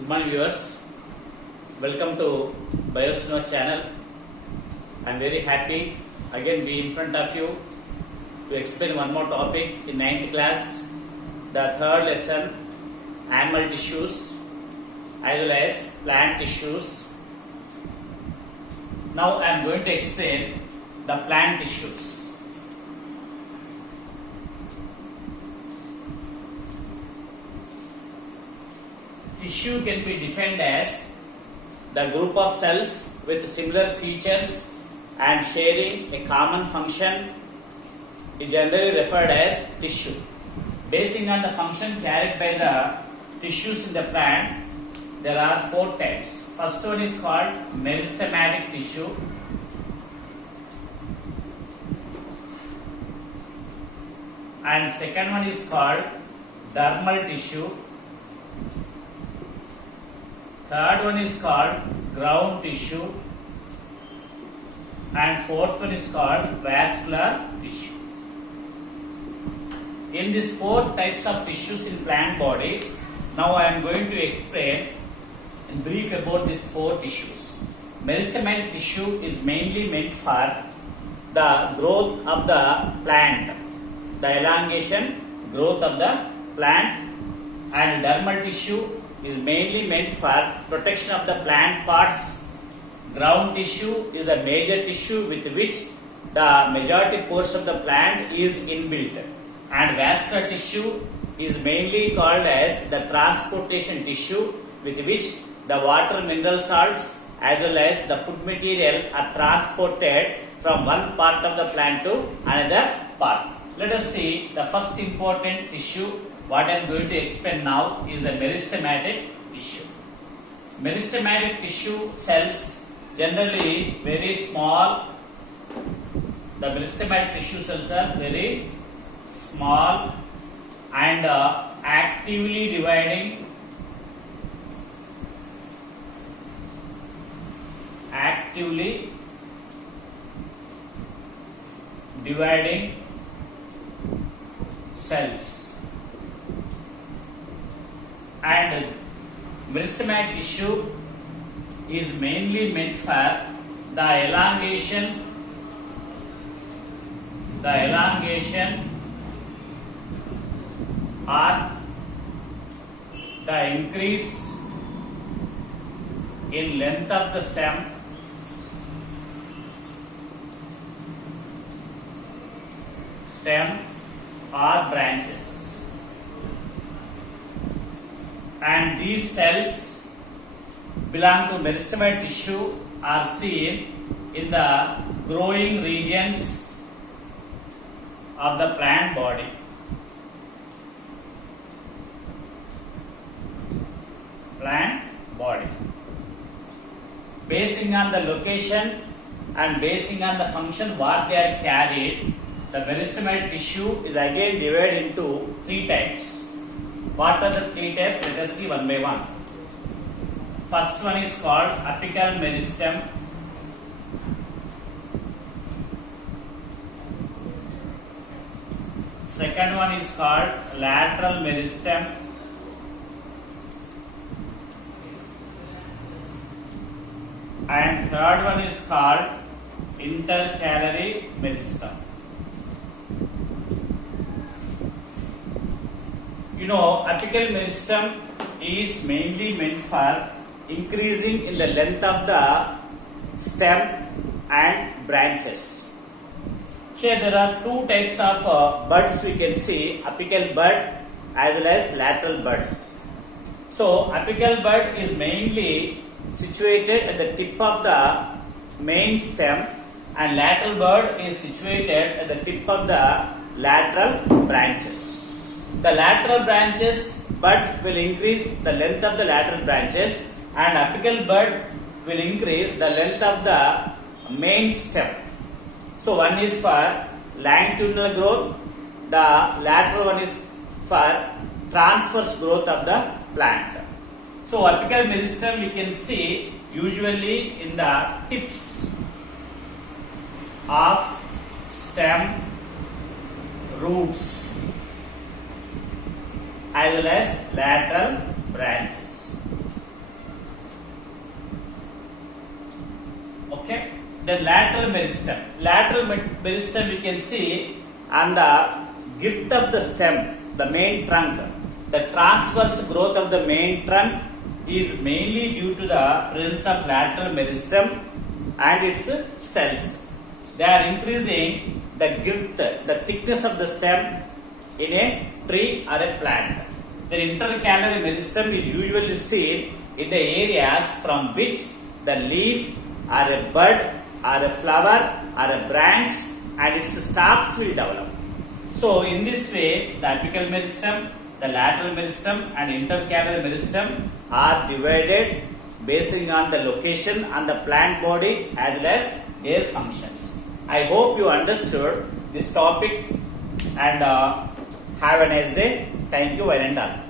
Good morning viewers, welcome to Biosno channel. I am very happy again be in front of you to explain one more topic in 9th class, the third lesson, animal tissues as well as plant tissues. Now I am going to explain the plant tissues. Tissue can be defined as the group of cells with similar features and sharing a common function is generally referred as tissue. Basing on the function carried by the tissues in the plant, there are four types. First one is called meristematic tissue. And second one is called dermal tissue. Third one is called ground tissue, and fourth one is called vascular tissue. In these four types of tissues in plant body, now I am going to explain in brief about these four tissues. Meristematic tissue is mainly meant for the growth of the plant, the elongation, growth of the plant, and dermal tissue is mainly meant for protection of the plant parts. Ground tissue is the major tissue with which the majority portion of the plant is inbuilt, and vascular tissue is mainly called as the transportation tissue with which the water, mineral salts as well as the food material are transported from one part of the plant to another part. Let us see the first important tissue. What I am going to explain now is the meristematic tissue. Meristematic tissue cells generally very small. The meristematic tissue cells are very small and actively dividing. Cells. And meristematic tissue is mainly meant for the elongation or the increase in length of the stem or branches. And these cells belong to meristematic tissue are seen in the growing regions of the plant body. Basing on the location and basing on the function what they are carried, the meristematic tissue is again divided into three types. What are the three types? Let us see one by one. First one is called apical meristem. Second one is called lateral meristem. And third one is called intercalary meristem. You know, apical meristem is mainly meant for increasing in the length of the stem and branches. Here there are two types of buds we can see, apical bud as well as lateral bud. So apical bud is mainly situated at the tip of the main stem, and lateral bud is situated at the tip of the lateral branches. The lateral branches bud will increase the length of the lateral branches, and apical bud will increase the length of the main stem. So one is for longitudinal growth, the lateral one is for transverse growth of the plant. So apical meristem we can see usually in the tips of stem, roots as well as lateral branches. Then lateral meristem. Lateral meristem you can see on the girth of the stem, the main trunk. The transverse growth of the main trunk is mainly due to the presence of lateral meristem and its cells. They are increasing the girth, the thickness of the stem in a tree or a plant. The intercalary meristem is usually seen in the areas from which the leaf or a bud or a flower or a branch and its stalks will develop. So in this way, the apical meristem, the lateral meristem and intercalary meristem are divided basing on the location on the plant body as well as their functions. I hope you understood this topic and have a nice day. Thank you, one and all.